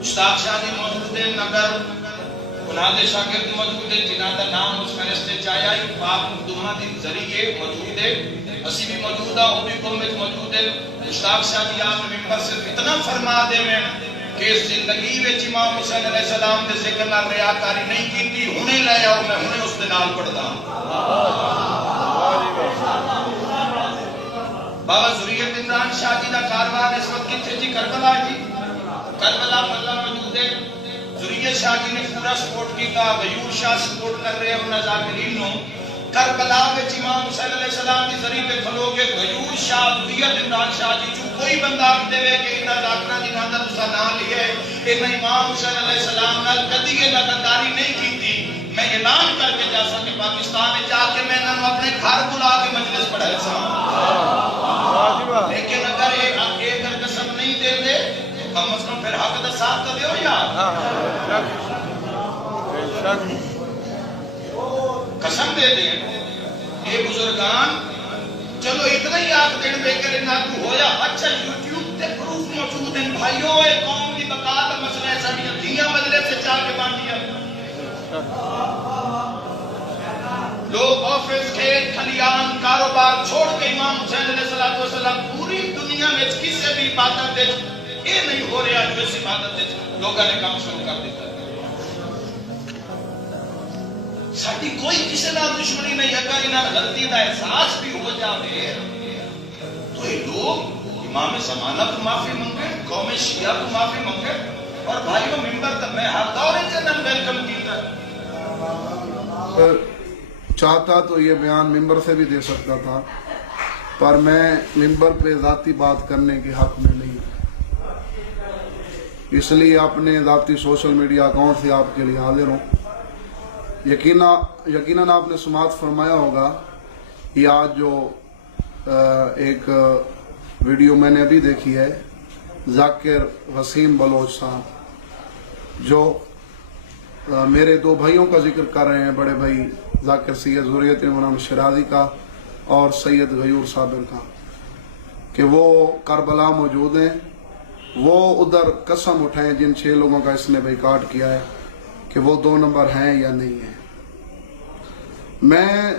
استاد شاہ جی موجود ہیں نگر انہاں دے شاگرد موجود ہیں جنہاں دا نام اس فہرست وچ آیا ہے پاک مخدوماں دے ذریعے موجود ہے اسی بھی موجود ہاں وہ بھی قوم وچ موجود ہے استاد شاہ جی آپ ممبر سے اتنا فرما دے میں کہ زندگی وچ امام حسین علیہ السلام دے ذکر نال ریاکاری نہیں کیتی ہنے لے آؤ میں ہنے اس دے نال پڑھدا بابا ذریعت عمران شاہ جی دا کاروان اس وقت کتھے جی کربلا جی کربلا ملہ موجود ہے ذریعت شاہ جی نے پورا سپورٹ کیتا غیور شاہ سپورٹ کر رہے ہیں انہاں ذاکرین نو کربلا وچ امام حسین علیہ السلام دی ذریعے تے کھلو گے غیور شاہ ذریعت عمران شاہ جی چوں کوئی بندہ آکھ دے کہ انہاں ذاکراں جنہاں دا تساں نام لیا ہے انہاں امام حسین علیہ السلام نال کدی انہاں غداری نہیں کیتی میں اعلان کر کے جا سکے پاکستان وچ آ کے میں انہاں نو اپنے گھر بلا کے مجلس پڑھایا سا لیکن اگر ایک قسم نہیں دے دے تو کم از کم پھر حق دا ساتھ تو دیو یار قسم دے دے یہ بزرگان چلو اتنا ہی آپ دن بے کرے نہ تو ہویا اچھا یوٹیوب تے پروف موجود ہیں بھائیوں اے قوم کی بقا کا مسئلہ ہے ساڑھیاں دھیاں مجلے سے چاہ کے باندھیا لوگ آفس کھیت کھلیان کاروبار چھوڑ کے امام حسین علیہ السلام پوری دنیا میں کسی بھی عبادت دے یہ نہیں ہو رہا جو اس عبادت دے لوگوں نے کام شروع کر دیتا ساڑھی کوئی کسی نہ دشمنی نہیں اگر انہاں غلطی دا احساس بھی ہو جاوے تو یہ لوگ امام زمانہ کو معافی منگے قوم شیعہ کو معافی منگے اور بھائیوں ممبر تب میں ہر دور جنن ویلکم کیتا چاہتا تو یہ بیان ممبر سے بھی دے سکتا تھا پر میں ممبر پہ ذاتی بات کرنے کے حق میں نہیں اس لیے اپنے ذاتی سوشل میڈیا اکاؤنٹ سے آپ کے لیے حاضر ہوں یقیناً آپ نے سماعت فرمایا ہوگا یہ آج جو ایک ویڈیو میں نے ابھی دیکھی ہے ذاکر وسیم بلوچ صاحب جو میرے دو بھائیوں کا ذکر کر رہے ہیں بڑے بھائی ذاکر سید ذریعت عمران شرازی کا اور سید غیور صابر کا کہ وہ کربلا موجود ہیں وہ ادھر قسم اٹھائیں جن 6 لوگوں کا اس نے بیکاٹ کیا ہے کہ وہ 2 نمبر ہیں یا نہیں ہیں میں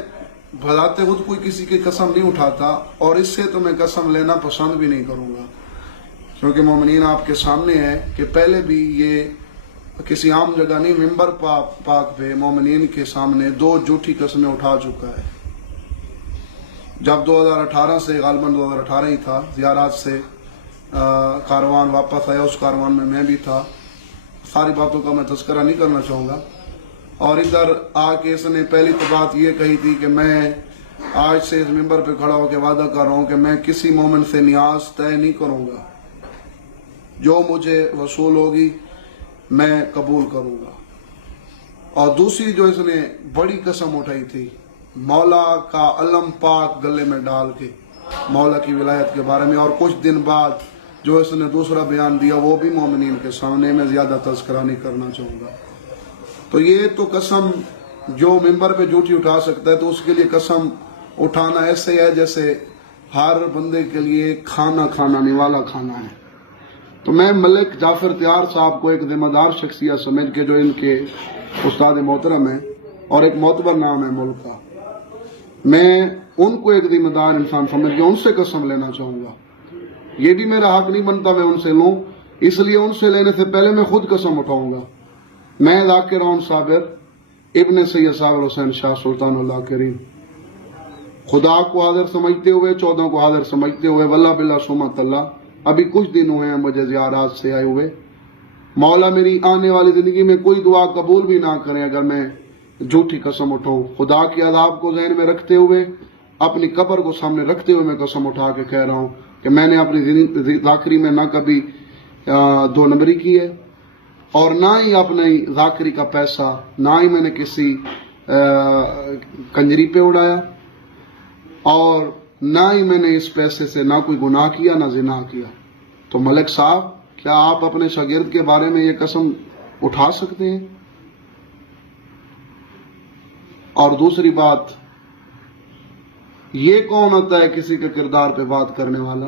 بھلاتے خود کوئی کسی کی قسم نہیں اٹھاتا اور اس سے تو میں قسم لینا پسند بھی نہیں کروں گا کیونکہ مومنین آپ کے سامنے ہے کہ پہلے بھی یہ کسی عام جگہ نہیں ممبر پاک پہ مومنین کے سامنے 2 جھوٹی قسمیں اٹھا چکا ہے جب 2018 سے غالباً 2018 ہی تھا زیارات سے کاروان واپس آیا اس کاروان میں بھی تھا ساری باتوں کا میں تذکرہ نہیں کرنا چاہوں گا اور ادھر آ کے اس نے پہلی تو بات یہ کہی تھی کہ میں آج سے اس ممبر پہ کھڑا ہو کے وعدہ کر رہا ہوں کہ میں کسی مومن سے نیاز طے نہیں کروں گا جو مجھے وصول ہوگی میں قبول کروں گا اور دوسری جو اس نے بڑی قسم اٹھائی تھی مولا کا علم پاک گلے میں ڈال کے مولا کی ولایت کے بارے میں اور کچھ دن بعد جو اس نے دوسرا بیان دیا وہ بھی مومنین کے سامنے میں زیادہ تذکرہ نہیں کرنا چاہوں گا تو یہ تو قسم جو ممبر پہ جھوٹی اٹھا سکتا ہے تو اس کے لیے قسم اٹھانا ایسے ہے جیسے ہر بندے کے لیے کھانا کھانا نوالا کھانا ہے تو میں ملک جعفر تیار صاحب کو ایک ذمہ دار شخصیت سمجھ کے جو ان کے استاد محترم ہیں اور ایک معتبر نام ہے ملک کا میں ان کو ایک ذمہ دار انسان سمجھ کے ان سے قسم لینا چاہوں گا یہ بھی میرا حق نہیں بنتا میں ان سے لوں اس لیے ان سے لینے سے پہلے میں خود قسم اٹھاؤں گا میں ذاکر صابر ابن سید صابر حسین شاہ سلطان اللہ کریم خدا کو حاضر سمجھتے ہوئے 14 کو حاضر سمجھتے ہوئے واللہ باللہ سمت اللہ ابھی کچھ دن ہوئے ہیں مجھے زیارات سے آئے ہوئے مولا میری آنے والی زندگی میں کوئی دعا قبول بھی نہ کریں اگر میں جھوٹی قسم اٹھاؤں خدا کی عذاب کو ذہن میں رکھتے ہوئے اپنی قبر کو سامنے رکھتے ہوئے میں قسم اٹھا کے کہہ رہا ہوں کہ میں نے اپنی ذاکری میں نہ کبھی 2 نمبری کی ہے اور نہ ہی اپنی ذاکری کا پیسہ نہ ہی میں نے کسی کنجری پہ اڑایا اور نہ ہی میں نے اس پیسے سے نہ کوئی گناہ کیا نہ زنا کیا تو ملک صاحب کیا آپ اپنے شاگرد کے بارے میں یہ قسم اٹھا سکتے ہیں اور دوسری بات یہ کون ہوتا ہے کسی کے کردار پہ بات کرنے والا